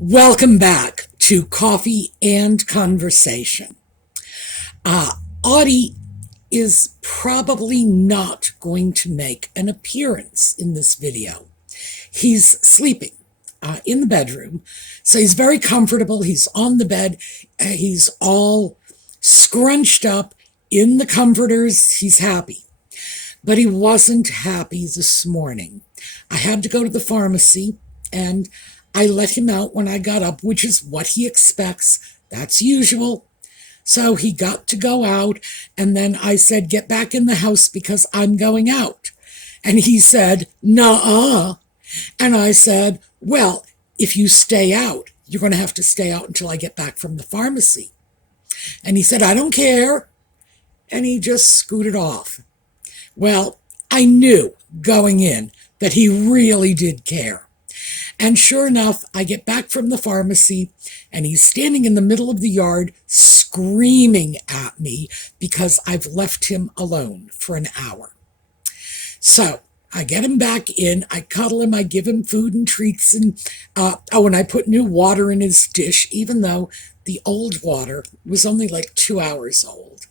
Welcome back to Coffee and Conversation. Audie is probably not going to make an appearance in this video. He's sleeping in the bedroom, so he's very comfortable. He's on the bed. He's all scrunched up in the comforters. He's happy. But he wasn't happy this morning. I had to go to the pharmacy, and I let him out when I got up, which is what he expects. That's usual. So he got to go out, and then I said, get back in the house because I'm going out. And he said, nuh-uh. And I said, well, if you stay out, you're going to have to stay out until I get back from the pharmacy. And he said, I don't care. And he just scooted off. Well, I knew going in that he really did care. And sure enough, I get back from the pharmacy, and he's standing in the middle of the yard screaming at me because I've left him alone for an hour. So I get him back in, I cuddle him, I give him food and treats, and and I put new water in his dish, even though the old water was only like 2 hours old.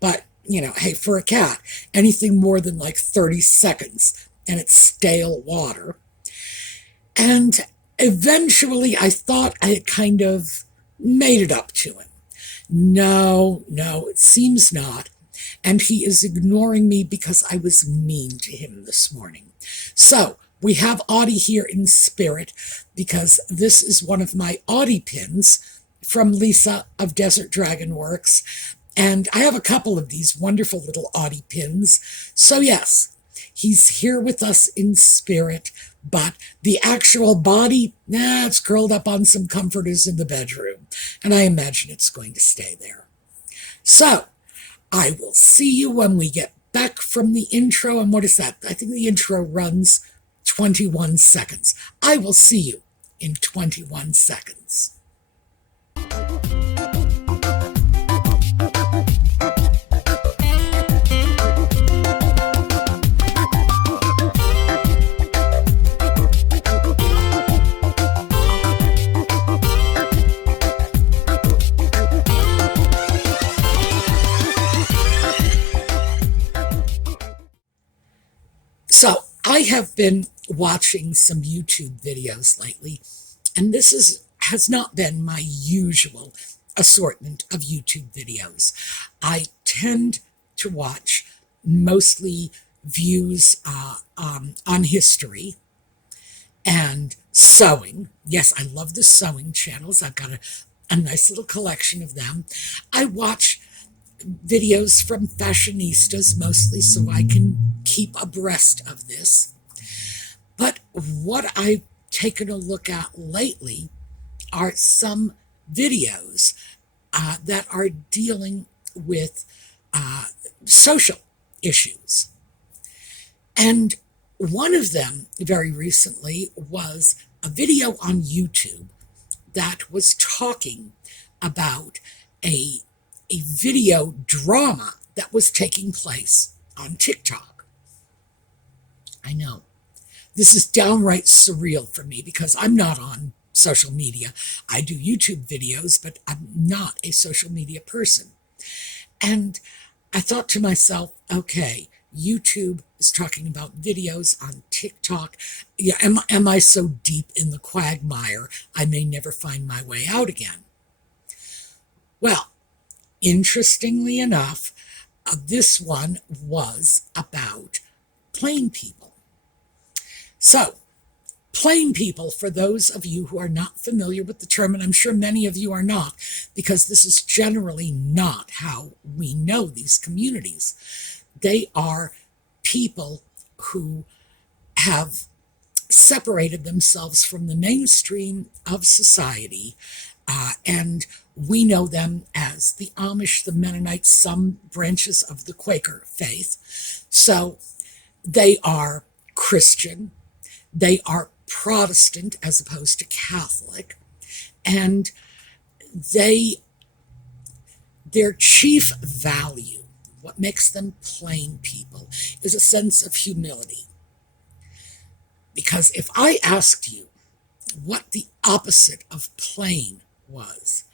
But, hey, for a cat, anything more than like 30 seconds, and it's stale water. And eventually I thought I had kind of made it up to him. No, it seems not. And he is ignoring me because I was mean to him this morning. So we have Audie here in spirit because this is one of my Audie pins from Lisa of DesertDragonworks. And I have a couple of these wonderful little Audie pins. So yes, he's here with us in spirit, but the actual body, it's curled up on some comforters in the bedroom. And I imagine it's going to stay there. So I will see you when we get back from the intro. And what is that? I think the intro runs 21 seconds. I will see you in 21 seconds. So I have been watching some YouTube videos lately, and this has not been my usual assortment of YouTube videos. I tend to watch mostly views on history and sewing. Yes, I love the sewing channels. I've got a nice little collection of them. I watch videos from fashionistas mostly so I can keep abreast of this. But what I've taken a look at lately are some videos that are dealing with social issues. And one of them very recently was a video on YouTube that was talking about a video drama that was taking place on TikTok. I know. This is downright surreal for me because I'm not on social media. I do YouTube videos, but I'm not a social media person. And I thought to myself, okay, YouTube is talking about videos on TikTok. Yeah, am I so deep in the quagmire I may never find my way out again? Well, interestingly enough, this one was about plain people. So, plain people, for those of you who are not familiar with the term, and I'm sure many of you are not, because this is generally not how we know these communities. They are people who have separated themselves from the mainstream of society, and we know them as the Amish, the Mennonites, some branches of the Quaker faith. So they are Christian, they are Protestant as opposed to Catholic, and their chief value, what makes them plain people, is a sense of humility. Because if I asked you, what the opposite of plain was.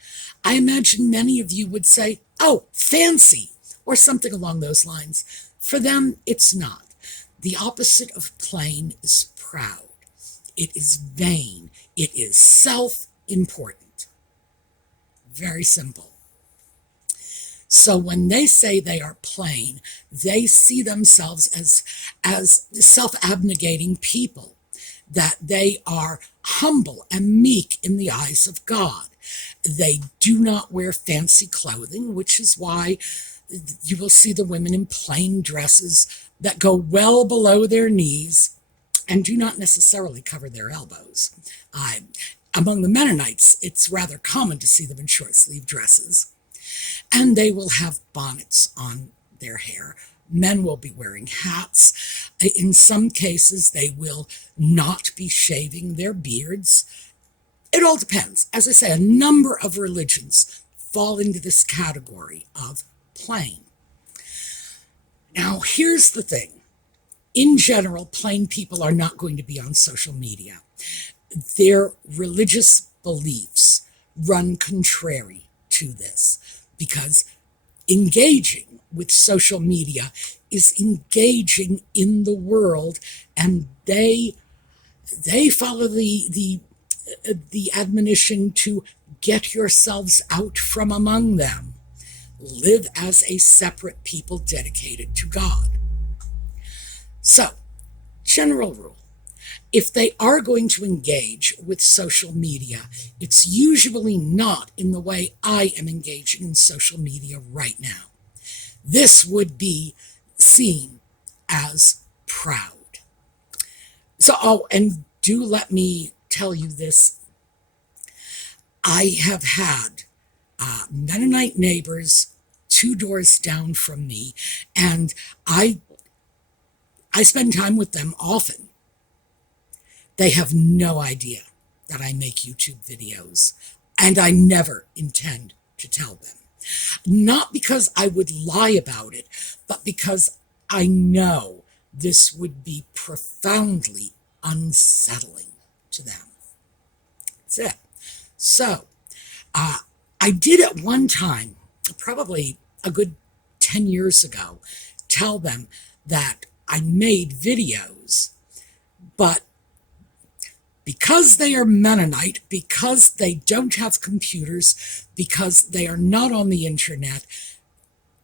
I imagine many of you would say, oh, fancy, or something along those lines. For them, it's not. The opposite of plain is proud. It is vain. It is self-important. Very simple. So when they say they are plain, they see themselves as self-abnegating people, that they are humble and meek in the eyes of God. They do not wear fancy clothing, which is why you will see the women in plain dresses that go well below their knees and do not necessarily cover their elbows. Among the Mennonites, it's rather common to see them in short-sleeve dresses. And they will have bonnets on their hair. Men will be wearing hats. In some cases, they will not be shaving their beards. It all depends. As I say, a number of religions fall into this category of plain. Now, here's the thing. In general, plain people are not going to be on social media. Their religious beliefs run contrary to this, because engaging with social media is engaging in the world, and they follow the admonition to get yourselves out from among them. Live as a separate people dedicated to God. So, general rule. If they are going to engage with social media, it's usually not in the way I am engaging in social media right now. This would be seen as proud. So, and do let me tell you this. I have had Mennonite neighbors 2 doors down from me, and I spend time with them often. They have no idea that I make YouTube videos, and I never intend to tell them. Not because I would lie about it, but because I know this would be profoundly unsettling to them. That's it. So, I did at one time, probably a good 10 years ago, tell them that I made videos, but because they are Mennonite, because they don't have computers, because they are not on the internet,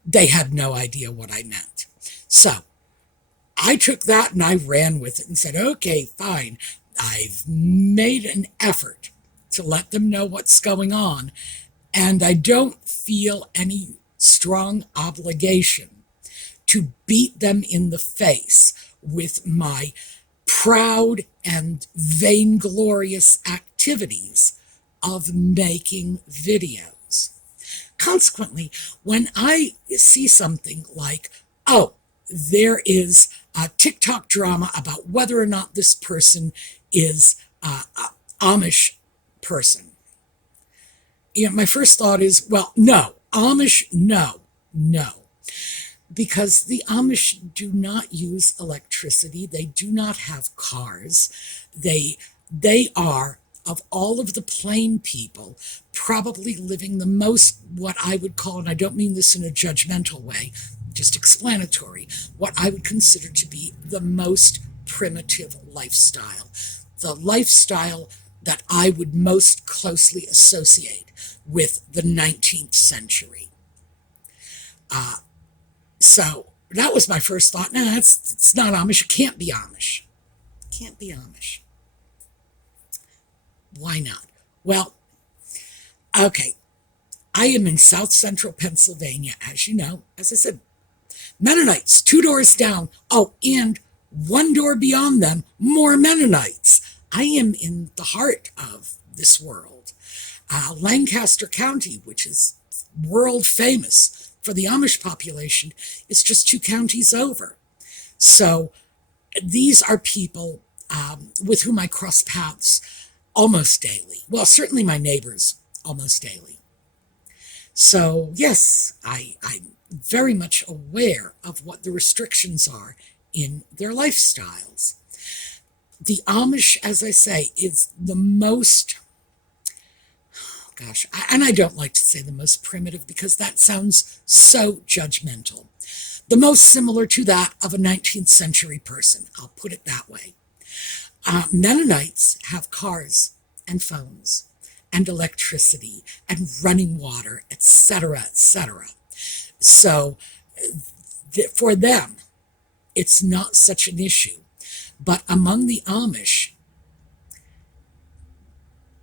they had no idea what I meant. So I took that and I ran with it and said, okay, fine. I've made an effort to let them know what's going on, and I don't feel any strong obligation to beat them in the face with my proud and vainglorious activities of making videos. Consequently, when I see something like, oh, there is a TikTok drama about whether or not this person is an Amish person, my first thought is, well, no, Amish, no. Because the Amish do not use electricity. They do not have cars. They are, of all of the plain people, probably living the most, what I would call, and I don't mean this in a judgmental way, just explanatory, what I would consider to be the most primitive lifestyle. The lifestyle that I would most closely associate with the 19th century. So that was my first thought. No, it's not Amish. It can't be Amish. Can't be Amish. Why not? Well, okay. I am in South Central Pennsylvania, as you know. As I said, Mennonites, 2 doors down. Oh, and 1 door beyond them, more Mennonites. I am in the heart of this world. Lancaster County, which is world famous for the Amish population, is just 2 counties over. So these are people with whom I cross paths almost daily. Well, certainly my neighbors almost daily. So yes, I'm very much aware of what the restrictions are in their lifestyles. The Amish, as I say, is the most, gosh, and I don't like to say the most primitive because that sounds so judgmental. The most similar to that of a 19th century person, I'll put it that way. Mennonites have cars and phones and electricity and running water, etc., etc. So for them, it's not such an issue. But among the Amish,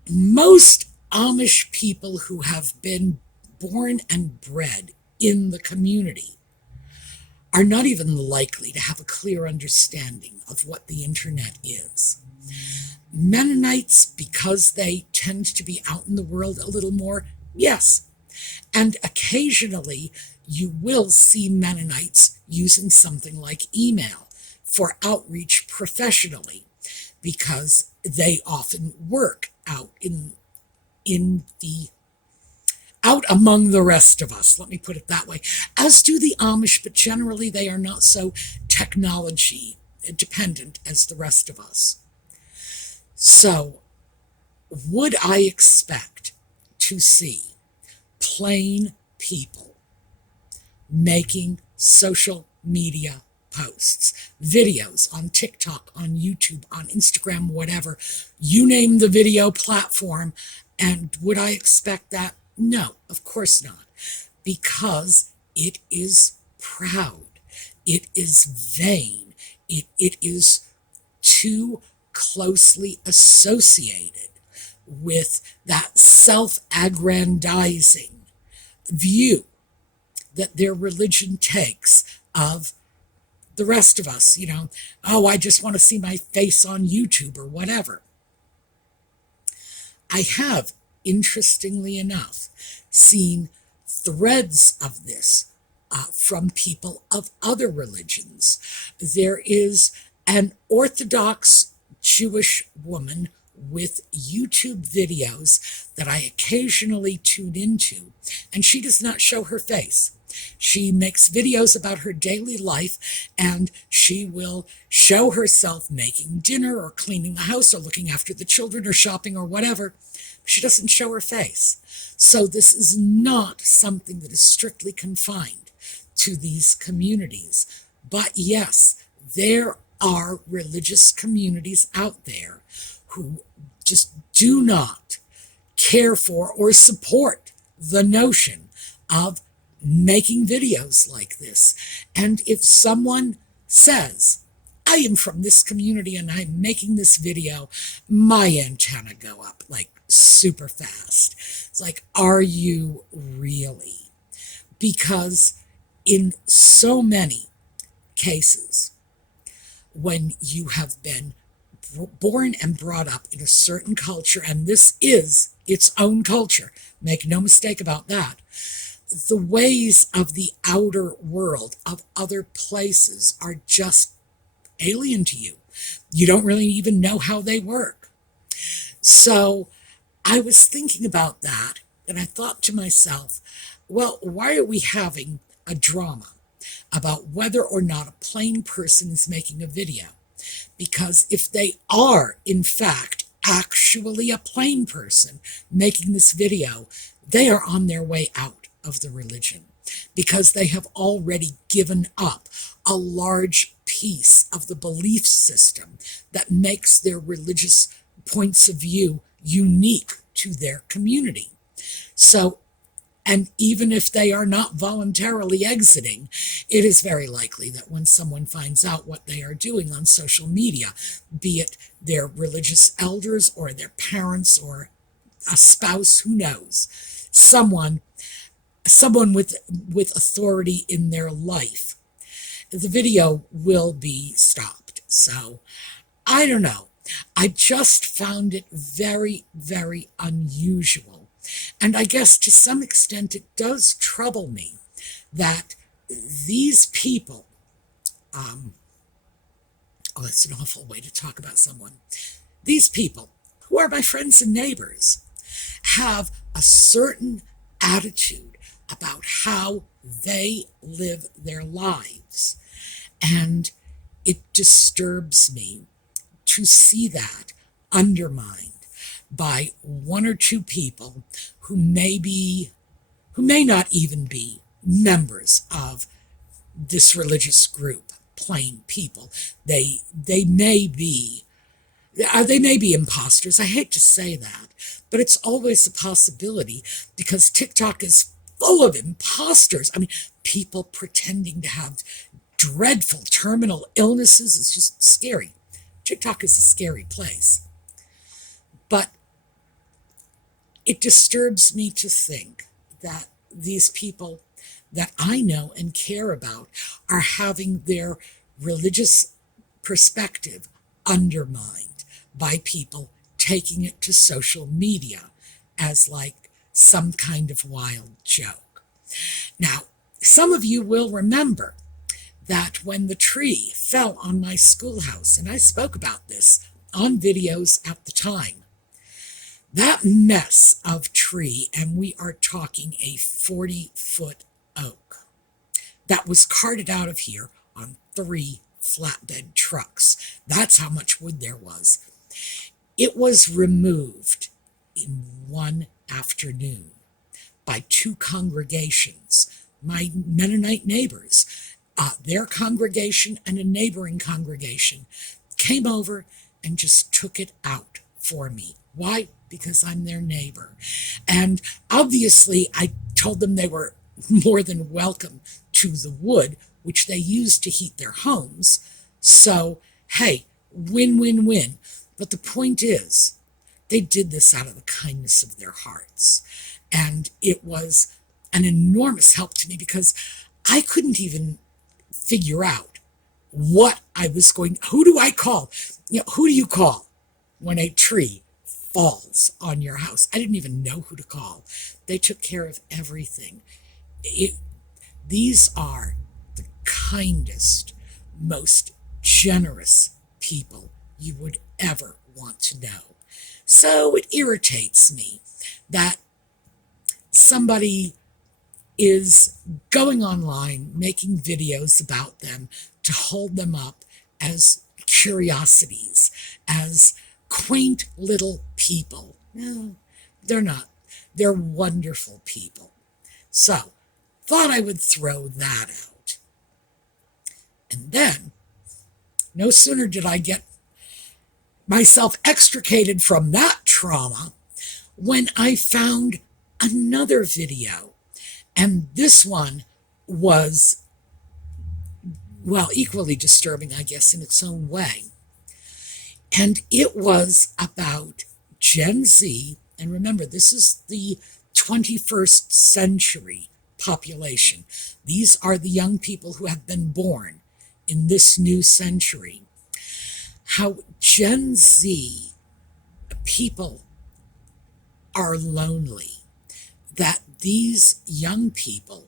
most Amish people who have been born and bred in the community are not even likely to have a clear understanding of what the internet is. Mennonites, because they tend to be out in the world a little more, yes. And occasionally you will see Mennonites using something like email for outreach professionally, because they often work out out among the rest of us, let me put it that way, as do the Amish, but generally they are not so technology dependent as the rest of us. So, would I expect to see plain people making social media posts, videos on TikTok, on YouTube, on Instagram, whatever, you name the video platform, and would I expect that? No, of course not, because it is proud, it is vain, it is too closely associated with that self-aggrandizing view that their religion takes of the rest of us, oh, I just want to see my face on YouTube or whatever. I have, interestingly enough, seen threads of this from people of other religions. There is an Orthodox Jewish woman with YouTube videos that I occasionally tune into, and she does not show her face. She makes videos about her daily life, and she will show herself making dinner or cleaning the house or looking after the children or shopping or whatever. She doesn't show her face. So this is not something that is strictly confined to these communities. But yes, there are religious communities out there who just do not care for or support the notion of making videos like this. And if someone says, I am from this community and I'm making this video, my antenna go up like super fast. It's like, are you really? Because in so many cases, when you have been born and brought up in a certain culture, and this is its own culture, make no mistake about that, the ways of the outer world, of other places, are just alien to you. You don't really even know how they work. So I was thinking about that, and I thought to myself, well, why are we having a drama about whether or not a plain person is making a video? Because if they are, in fact, actually a plain person making this video, they are on their way out of the religion, because they have already given up a large piece of the belief system that makes their religious points of view unique to their community. So, and even if they are not voluntarily exiting, it is very likely that when someone finds out what they are doing on social media, be it their religious elders or their parents or a spouse, who knows, someone with authority in their life, the video will be stopped. So, I don't know. I just found it very, very unusual. And I guess to some extent it does trouble me that these people, that's an awful way to talk about someone. These people, who are my friends and neighbors, have a certain attitude about how they live their lives. And it disturbs me to see that undermined by one or two people who may not even be members of this religious group, plain people. They may be imposters. I hate to say that, but it's always a possibility because TikTok is full of imposters. I mean, people pretending to have dreadful terminal illnesses is just scary. TikTok is a scary place. But it disturbs me to think that these people that I know and care about are having their religious perspective undermined by people taking it to social media as like some kind of wild joke. Now, some of you will remember that when the tree fell on my schoolhouse, and I spoke about this on videos at the time, that mess of tree, and we are talking a 40-foot oak, that was carted out of here on 3 flatbed trucks. That's how much wood there was. It was removed in one afternoon by 2 congregations, my Mennonite neighbors. Their congregation and a neighboring congregation came over and just took it out for me. Why? Because I'm their neighbor. And obviously, I told them they were more than welcome to the wood, which they used to heat their homes. So, hey, win-win-win. But the point is, they did this out of the kindness of their hearts. And it was an enormous help to me because I couldn't even figure out what I was who do I call? Who do you call when a tree falls on your house? I didn't even know who to call. They took care of everything. These are the kindest, most generous people you would ever want to know. So it irritates me that somebody is going online, making videos about them to hold them up as curiosities, as quaint little people. No, they're not. They're wonderful people. So, thought I would throw that out. And then, no sooner did I get myself extricated from that trauma when I found another video. And this one was, well, equally disturbing, I guess, in its own way. And it was about Gen Z. And remember, this is the 21st century population. These are the young people who have been born in this new century. How Gen Z people are lonely. That these young people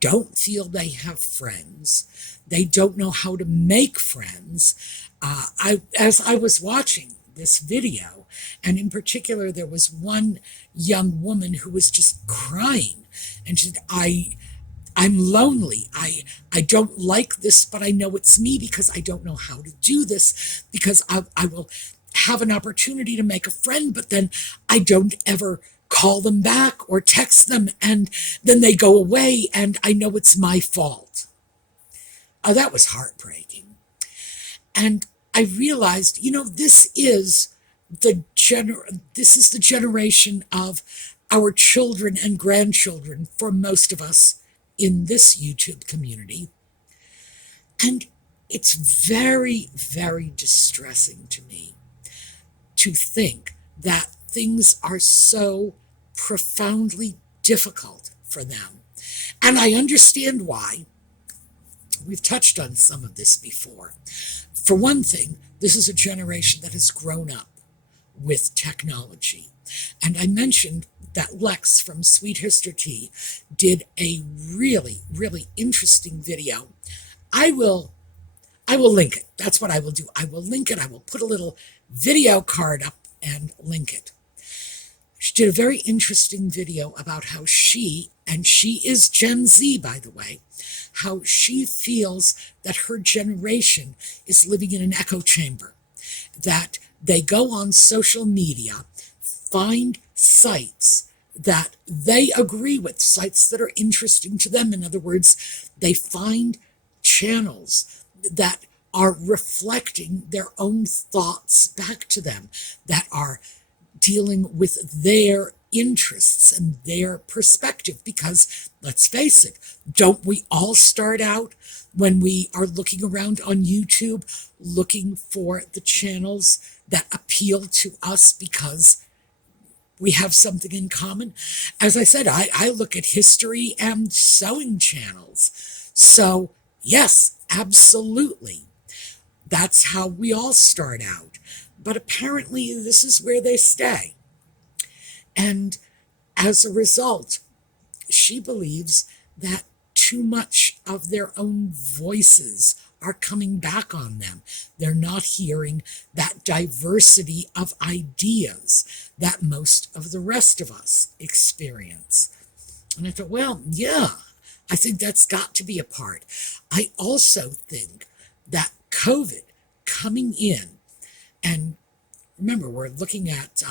don't feel they have friends. They don't know how to make friends. As I was watching this video, and in particular, there was one young woman who was just crying, and she said, I'm lonely. I don't like this, but I know it's me because I don't know how to do this, because I will have an opportunity to make a friend, but then I don't ever call them back or text them, and then they go away, and I know it's my fault. That was heartbreaking. And I realized, this is the generation of our children and grandchildren for most of us in this YouTube community. And it's very, very distressing to me to think that things are so profoundly difficult for them. And I understand why. We've touched on some of this before. For one thing, this is a generation that has grown up with technology. And I mentioned that Lex from Sweet History Tea did a really, really interesting video. I will link it. That's what I will do. I will link it. I will put a little video card up and link it. She did a very interesting video about how she is Gen Z, by the way, how she feels that her generation is living in an echo chamber that they go on social media, find sites that they agree with, sites that are interesting to them. In other words, they find channels that are reflecting their own thoughts back to them, that are dealing with their interests and their perspective. Because let's face it, don't we all start out when we are looking around on YouTube looking for the channels that appeal to us because we have something in common? As I said, I look at history and sewing channels. So yes, absolutely. That's how we all start out. But apparently this is where they stay. And as a result, she believes that too much of their own voices are coming back on them. They're not hearing that diversity of ideas that most of the rest of us experience. And I thought, well, yeah, I think that's got to be a part. I also think that COVID coming in, and remember, we're looking at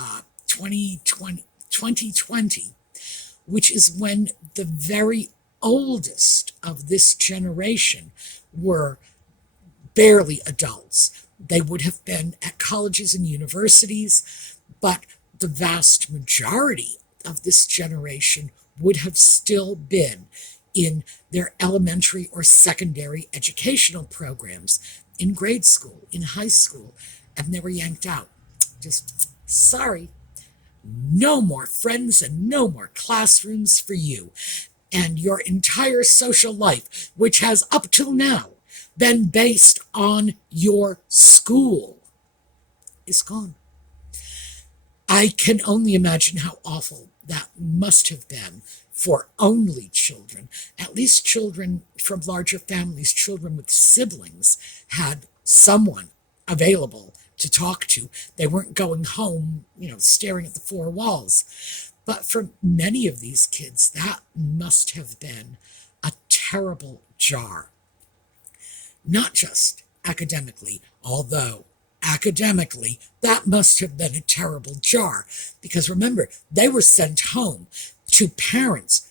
2020, which is when the very oldest of this generation were barely adults. They would have been at colleges and universities, but the vast majority of this generation would have still been in their elementary or secondary educational programs, in grade school, in high school, and they were yanked out. Just sorry, no more friends and no more classrooms for you. And your entire social life, which has up till now been based on your school, is gone. I can only imagine how awful that must have been for only children. At least children from larger families, children with siblings, had someone available to talk to. They weren't going home, staring at the four walls. But for many of these kids, that must have been a terrible jar. Not just academically, although academically, that must have been a terrible jar. Because remember, they were sent home to parents,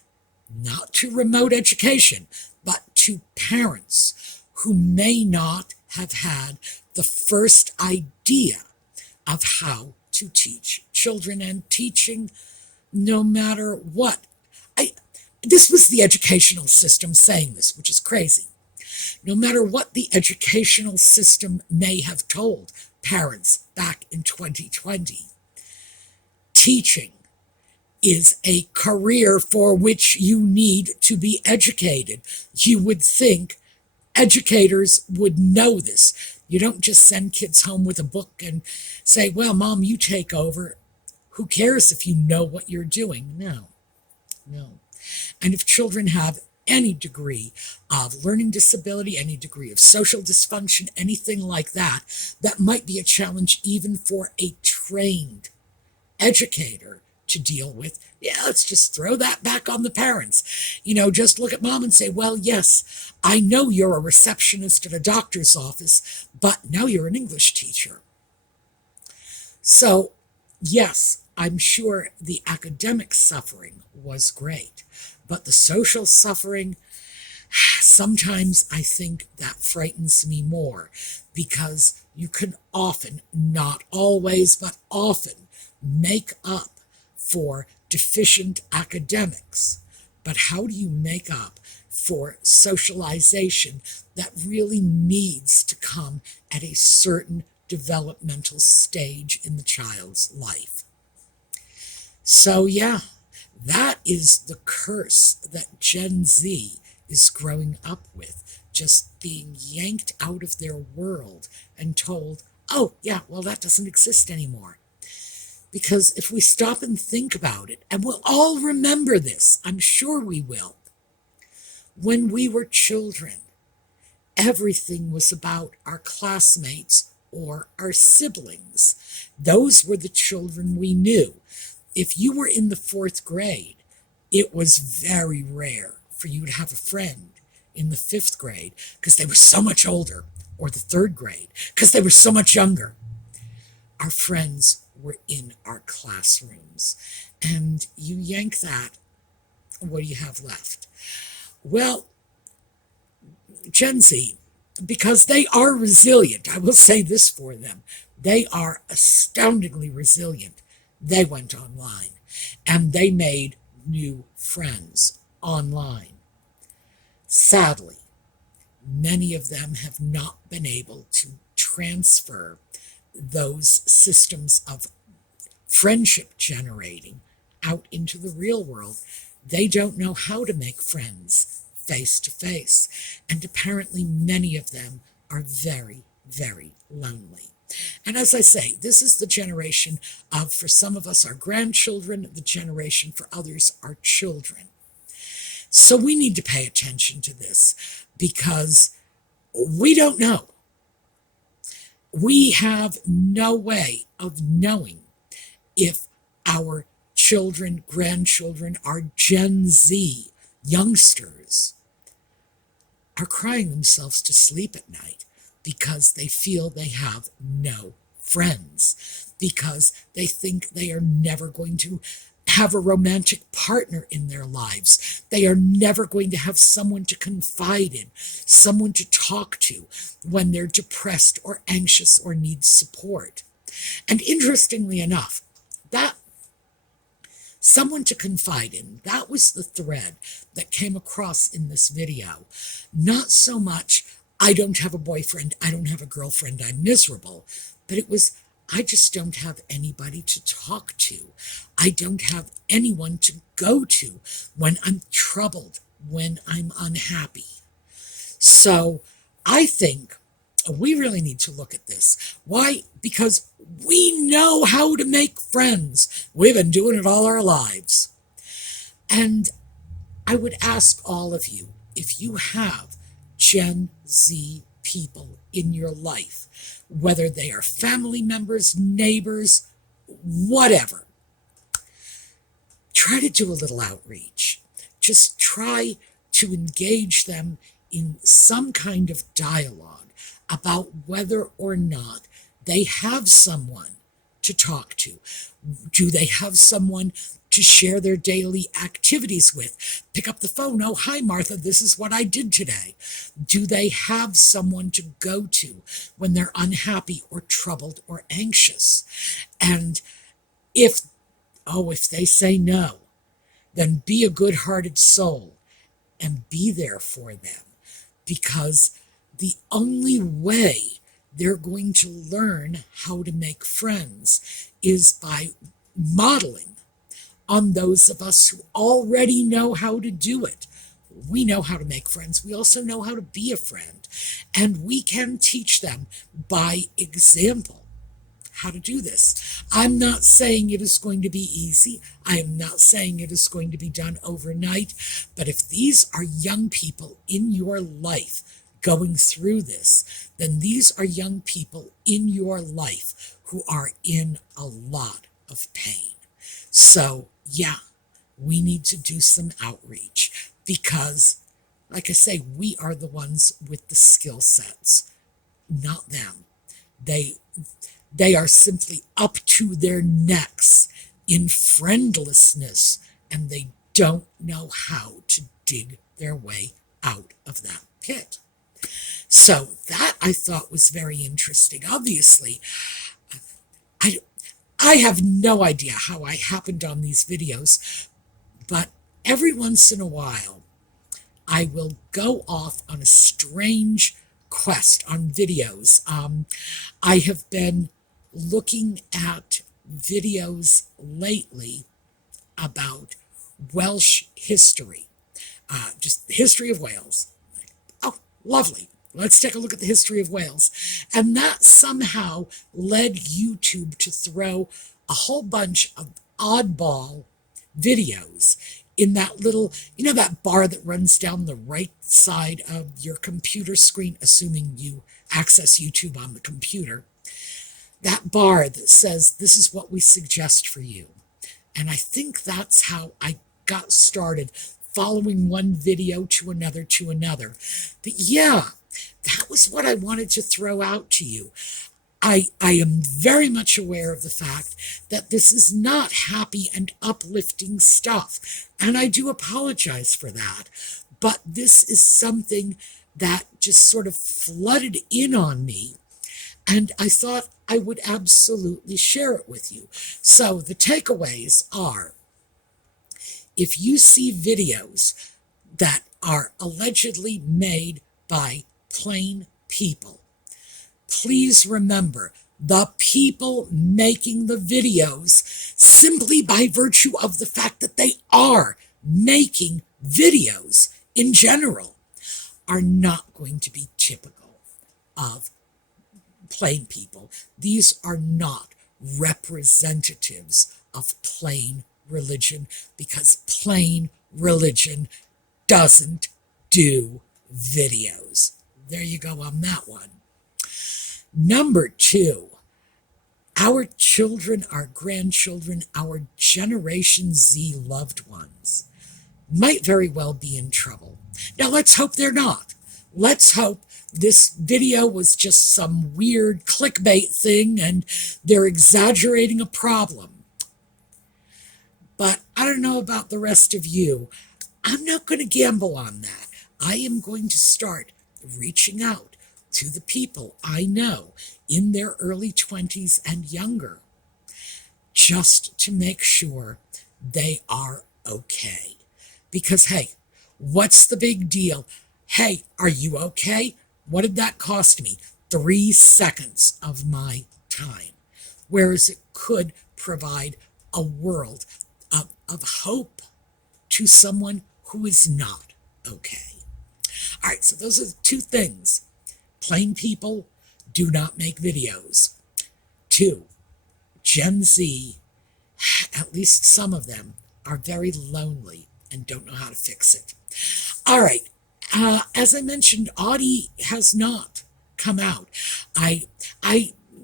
not to remote education, but to parents who may not have had the first idea of how to teach children, and teaching no matter what. This was the educational system saying this, which is crazy. No matter what the educational system may have told parents back in 2020, teaching is a career for which you need to be educated. You would think educators would know this. You don't just send kids home with a book and say, well, Mom, you take over. Who cares if you know what you're doing? No. And if children have any degree of learning disability, any degree of social dysfunction, anything like that, that might be a challenge even for a trained educator to deal with, let's just throw that back on the parents. Just look at mom and say, well, yes, I know you're a receptionist at a doctor's office, but now you're an English teacher. So, yes, I'm sure the academic suffering was great, but the social suffering, sometimes I think that frightens me more, because you can often, not always, but often, make up for deficient academics. But how do you make up for socialization that really needs to come at a certain developmental stage in the child's life? So yeah, that is the curse that Gen Z is growing up with, just being yanked out of their world and told, oh yeah, well, that doesn't exist anymore. Because if we stop and think about it, and we'll all remember this, I'm sure we will, when we were children, everything was about our classmates or our siblings. Those were the children we knew. If you were in the 4th grade, it was very rare for you to have a friend in the 5th grade because they were so much older, or the 3rd grade because they were so much younger. Our friends were in our classrooms. And you yank that, what do you have left? Well, Gen Z, because they are resilient, I will say this for them, they are astoundingly resilient. They went online and they made new friends online. Sadly, many of them have not been able to transfer those systems of friendship generating out into the real world. They don't know how to make friends face to face. And apparently many of them are very, very lonely. And as I say, this is the generation of, for some of us, our grandchildren, the generation for others, our children. So we need to pay attention to this because we don't know. We have no way of knowing if our children, grandchildren, our Gen Z youngsters are crying themselves to sleep at night because they feel they have no friends, because they think they are never going to have a romantic partner in their lives. They are never going to have someone to confide in, someone to talk to when they're depressed or anxious or need support. And interestingly enough, that someone to confide in, that was the thread that came across in this video. Not so much, I don't have a boyfriend, I don't have a girlfriend, I'm miserable, but it was, I just don't have anybody to talk to. I don't have anyone to go to when I'm troubled, when I'm unhappy. So I think we really need to look at this. Why? Because we know how to make friends. We've been doing it all our lives. And I would ask all of you, if you have Gen Z people in your life, whether they are family members, neighbors, whatever, try to do a little outreach. Just try to engage them in some kind of dialogue about whether or not they have someone to talk to. Do they have someone to share their daily activities with? Pick up the phone. Oh, hi, Martha. This is what I did today. Do they have someone to go to when they're unhappy or troubled or anxious? And if they say no, then be a good-hearted soul and be there for them, because the only way they're going to learn how to make friends is by modeling on those of us who already know how to do it. We know how to make friends. We also know how to be a friend. And we can teach them by example how to do this. I'm not saying it is going to be easy. I am not saying it is going to be done overnight. But if these are young people in your life going through this, then these are young people in your life who are in a lot of pain. So, yeah, we need to do some outreach because, like I say, we are the ones with the skill sets, not them. They are simply up to their necks in friendlessness, and they don't know how to dig their way out of that pit. So that I thought was very interesting. Obviously, I have no idea how I happened on these videos, but every once in a while, I will go off on a strange quest on videos. I have been looking at videos lately about Welsh history, just the history of Wales. Oh, lovely. Let's take a look at the history of Wales. And that somehow led YouTube to throw a whole bunch of oddball videos in that little, that bar that runs down the right side of your computer screen, assuming you access YouTube on the computer. That bar that says, this is what we suggest for you. And I think that's how I got started, following one video to another to another. But yeah, that was what I wanted to throw out to you. I am very much aware of the fact that this is not happy and uplifting stuff, and I do apologize for that. But this is something that just sort of flooded in on me, and I thought I would absolutely share it with you. So the takeaways are, if you see videos that are allegedly made by plain people, please remember the people making the videos, simply by virtue of the fact that they are making videos in general, are not going to be typical of plain people. These are not representatives of plain religion, because plain religion doesn't do videos. There you go on that one. Number 2, our children, our grandchildren, our Generation Z loved ones might very well be in trouble. Now, let's hope they're not. Let's hope this video was just some weird clickbait thing and they're exaggerating a problem. But I don't know about the rest of you. I'm not going to gamble on that. I am going to start reaching out to the people I know in their early 20s and younger, just to make sure they are okay. Because, hey, what's the big deal? Hey, are you okay? What did that cost me? 3 seconds of my time. Whereas it could provide a world of hope to someone who is not okay. All right, so those are the 2 things. Plain people do not make videos. 2, Gen Z, at least some of them, are very lonely and don't know how to fix it. All right, as I mentioned, Audie has not come out. I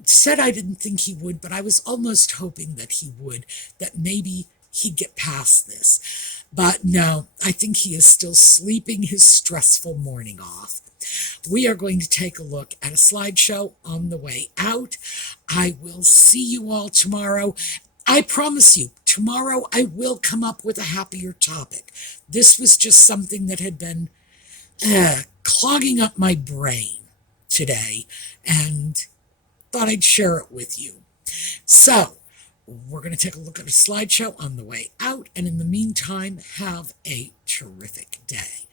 said I didn't think he would, but I was almost hoping that he would, that maybe he'd get past this. But no, I think he is still sleeping his stressful morning off. We are going to take a look at a slideshow on the way out. I will see you all tomorrow. I promise you, tomorrow I will come up with a happier topic. This was just something that had been clogging up my brain today, and thought I'd share it with you. So, we're going to take a look at a slideshow on the way out, and in the meantime, have a terrific day.